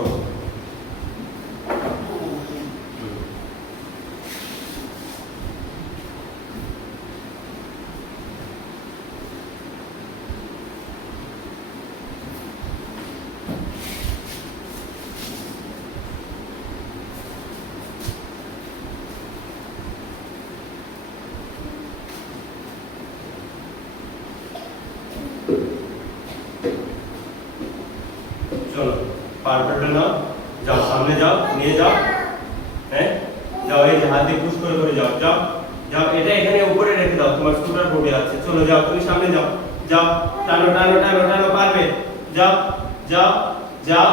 করো। চলো পারফেক্ট নাও, যাও সামনে যাও, নিয়ে যাও, হ্যাঁ যাও, এই যে হাত দিয়ে পুশ করে করে যাও, যাও যাও, এটা এখানে উপরে রেখে দাও, তোমার স্কুটার বোর্ডে আছে। চলো যাও, তুমি সামনে যাও, যাও, টানো টানো টানো টানো, পারবে, যাও যাও যাও,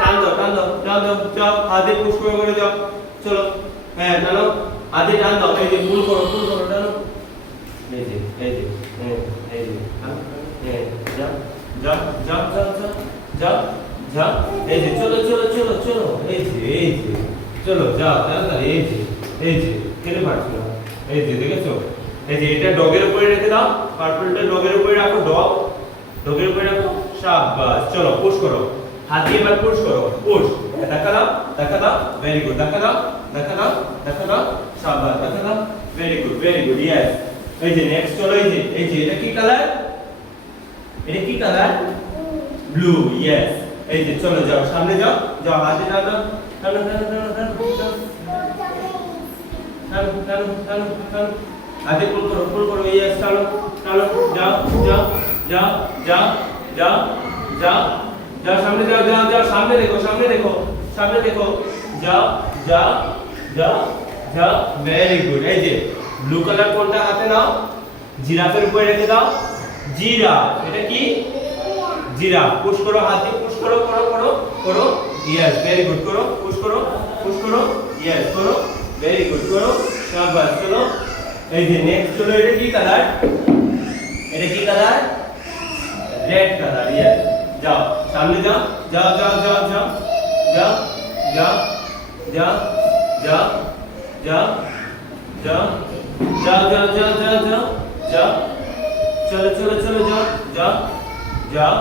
টান দাও টান দাও, যাও যাও যাও, হাত দিয়ে পুশ করে করে যাও। চলো, হ্যাঁ টানো, হাত দিয়ে টান দাও, এই যে পুল করো টানো, এই যে এই যে, হ্যাঁ এই যে, হ্যাঁ যাও যাও যাও যাও যাও যাও যাও, এই যে চলো চলো চলো চলো, এই যে চলো যাও তাড়াতাড়ি, এই যে কেটে পারছো না, এই যে দেখেছো, এই যে এটা ডগের উপরে রেখে দাও, পার্পলটা ডগের উপরে রাখো, ডগের উপরে রাখো, শাবাশ। চলো পুশ করো, হাত দিয়ে এবার পুশ করো, পুশ, দেখা দাও, ভেরি গুড, দেখা দাও, শাবাশ, দেখা দাও, ভেরি গুড, ইয়েস। এই যে নেক্সট চলো, এই যে এটা কি কালার, এটা কি কালার, ব্লু, ইয়েস। এই যে চলো যাও, সামনে যাও, যাও, হাতে টানো টানো টানো টানো টানো টানো টানো টানো টানো, হাতে পুল করো, ইয়েস, টানো টানো, যাও যাও যাও যাও যাও যাও যাও, সামনে যাও, যাও যাও, সামনে দেখো, যাও যাও যাও যাও, ভেরি গুড। এই যে ব্লু কালার কোনটা হাতে নাও, জিরাফের উপরে রেখে দাও, জিরাফ, এটা কি জিরাফ, পুশ করো, হাত দিয়ে পুশ করো, করো, ইয়েস, ভেরি গুড, করো, পুশ করো, ইয়েস, করো, ভেরি গুড, করো, শাবাশ। চলো, এই যে নেক্সট চলো, এটা কি কালার, রেড কালার, ইয়েস। যাও সামনে যাও, যাও যাও যাও যাও যাও যাও যাও যাও যাও যাও যাও যাও যাও যাও যাও যাও, চলো চলো চলো, যাও যাও যাও,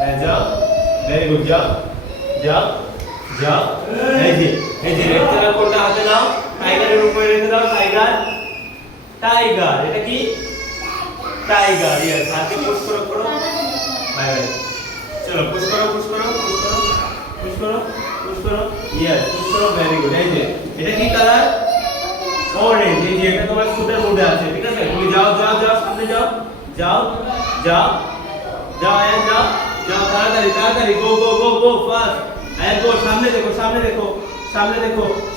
হ্যাঁ যাও, ভেরি গুড, যাও যাও যাও, এই যে রেড কালার কোনটা হাতে নাও, টাইগারের উপরে রেখে দাও, টাইগার, এটা কি টাইগার, ইয়েস, হাতে পুশ করো, বাই বাই। চলো পুশ করো, ইয়েস, পুশ করো, ভেরি গুড। এই যে এটা কি কালার, অরেঞ্জ, এই যে এটা তোমার স্কুটার মোডে আছে, ঠিক আছে, তুমি যাও যাও যাও, সামনে যাও, যাও যাও যাও, আয়ান যাও যাও, তাড়াতাড়ি, গো ফাস্ট, আয়ান গো,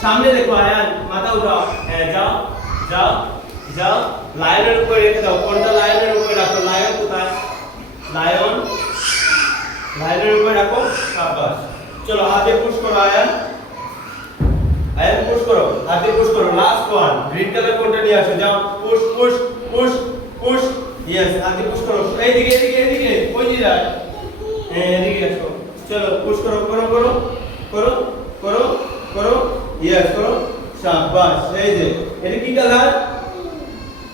সামনে দেখো, আয়ান মাথা উঠাও, হ্যাঁ যাও যাও যাও, লায়নের উপরে রেখে দাও, কোনটা লায়নের উপরে রাখো, লায়ন কোথায়, লায়নের উপরে রাখো, শাবাশ। চলো হাতে পুশ করো, আয়ান পুশ করো, হাতে পুশ করো, লাস্ট ওয়ান, গ্রিন কালার কোনটা নিয়ে আসো, যাও, পুশ, ইয়েস, হাতে পুশ করো, এইদিকে ওই দিকে, হ্যাঁ এদিকে আসো, চলো পুশ করো, ইয়েস, করো, শাবাশ। এই যে এটা কি কালার,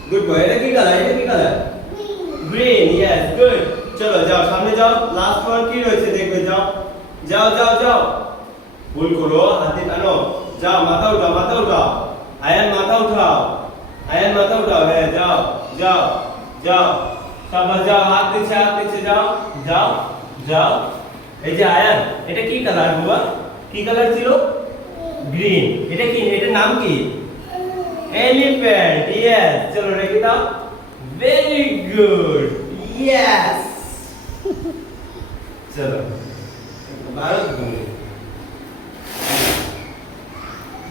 গুড বয়, এটা কি কালার, গ্রিন, ইয়েস, গুড। চলো যাও, সামনে যাও, লাস্ট ওয়ান কি রয়েছে দেখবে, যাও যাও যাও যাও, ভুল করো, হাতে টানো, যাও, মাথা উঠাও, আয়ান মাথা উঠাও, হ্যাঁ যাও যাও যাও, শাবাশ, যাও, হাত নিচে, যাও যাও যাও। এই যে আয়ান, এটা কি কালার বাবা, কি কালার ছিল, গ্রিন, এটা কি, এটার নাম কি, এলিফ্যান্ট, ইয়েস। চলো রেখে দাও, ভেরি গুড, ইয়েস। চলো ভালো।